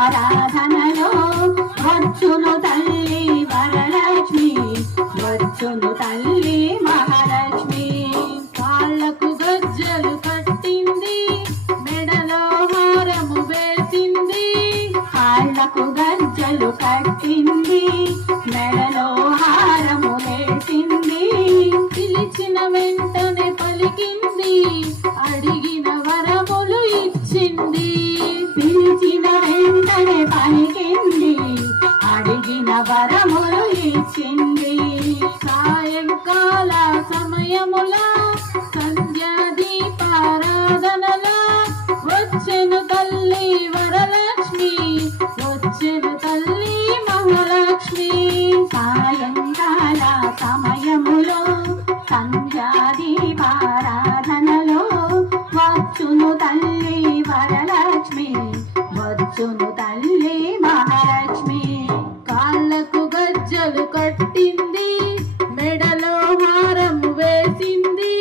ఆరాధనలో వచ్చును తల్లి వరలక్ష్మి వచ్చును తల్లి మహాలక్ష్మి కాళ్ళకు గజ్జలు కట్టింది మెడలో హారము వేసింది కాళ్ళకు గజ్జలు కట్టింది మెడలో హారము వేసింది పిలిచిన వెంటనే పలికింది అడిగిన వరములు ఇచ్చింది పిలిచిన వెంటనే పలికింది అడిగిన వరములు ఇచ్చింది సాయంకాల సమయముల సంధ్యా దీపారాధనల వచ్చెను తల్లి వరలక్ష్మి వచ్చెను తల్లి మహాలక్ష్మి సాయంకాల సమయములో సంధ్యా దీపారాధనలో వచ్చును తల్లి వరలక్ష్మి వచ్చును తల్లి మహాలక్ష్మి కాళ్ళకు గజ్జలు కట్టింది మెడలో హారము వేసింది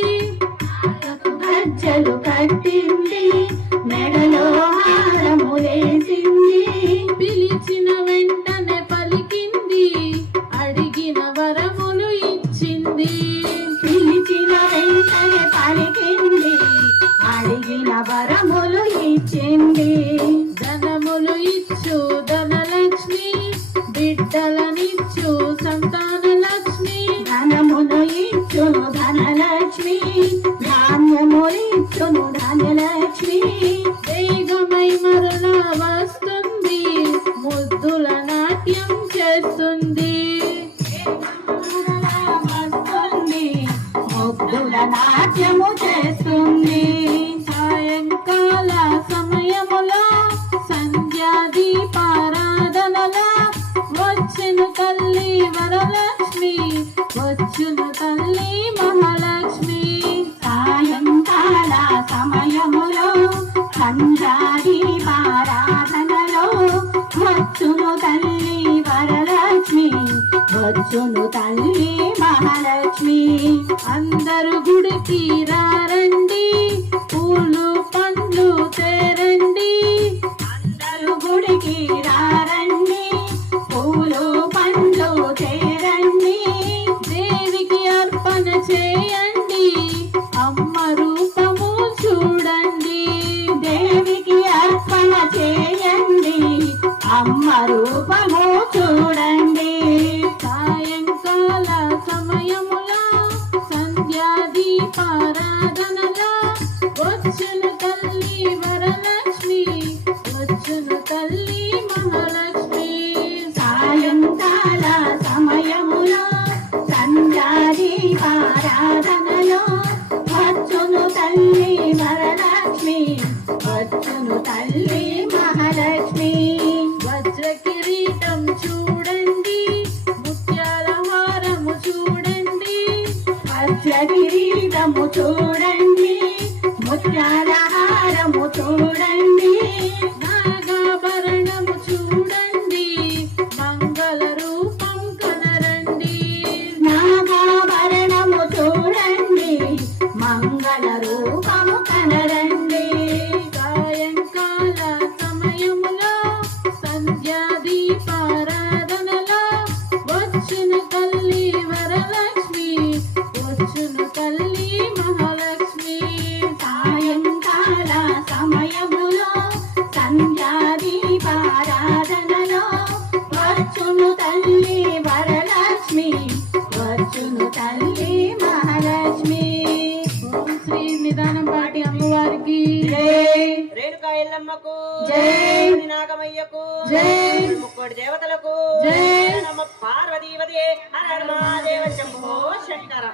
కాళ్ళకు గజ్జలు కట్టింది మెడలో హారము వేసింది పిలిచిన వెంటనే పలికింది అడిగిన వరములు ఇచ్చింది పిలిచిన వెంటనే పలికింది అడిగిన వరములు ఇచ్చింది ధనములు ఇచ్చు ధనలక్ష్మి బిడ్డలనిచ్చు సంతాన లక్ష్మి ధనములు ఇచ్చును ధనలక్ష్మి ధాన్యములు ఇచ్చును ధనలక్ష్మి వేగమై మరణ వస్తుంది ముద్దుల నాట్యం చేస్తుంది ముద్దుల నాట్యము చేస్తుంది సాయంకాల సమయములో సంధ్యా దీపారాధనలో వచ్చును తల్లి వరలక్ష్మి వచ్చును తల్లి మహాలక్ష్మి సాయంకాల సమయములో సంధ్యా దీపారాధనలో వచ్చును తల్లి వరలక్ష్మి వచ్చును తల్లి మహాలక్ష్మి అందరు గుడికి రారండి పూలు పండ్లు తేరండి అందరు గుడికి రారండి పూలు పండ్లు తేరండి దేవికి అర్పణ చేయండి అమ్మ రూపము చూడండి దేవికి అర్పణ చేయండి అమ్మ రూపము చూడండి సాయంకాల సమయములో సంధ్యా దీపారాధనలో వచ్చును తల్లి వరలక్ష్మి వచ్చును తల్లి మహాలక్ష్మి సాయంకాల సమయములో సంధ్యా దీపారాధనలో వచ్చును తల్లి వరలక్ష్మి వచ్చును తల్లి మహాలక్ష్మి వజ్ర కిరీటం చూడండి ముత్యాల హారము చూడండి వజ్ర కిరీటము చూడండి ముత్యాల హారము చూడండి నాగాభరణము చూడండి మంగళ రూపం కనరండి నాగాభరణము చూడండి మంగళ రూపము కనరండి సాయంకాల సమయములో సంధ్యా దీపారాధనలో వచ్చును తల్లి వరలక్ష్మి వచ్చును తల్లి మహాలక్ష్మి సాయంకాల సమయములో సంధ్యా దీపారాధనలో వచ్చును తల్లి వరలక్ష్మి వచ్చును తల్లి మహాలక్ష్మి ఓం శ్రీ నిదానం పాటి అమ్మవారికి జై రేణుకా ఎల్లమ్మకు జై నాగమయ్యకు జై ముక్కోటి దేవతలకు జై నమ పార్వతీపదే హర హర మహాదేవ శంభో శంకర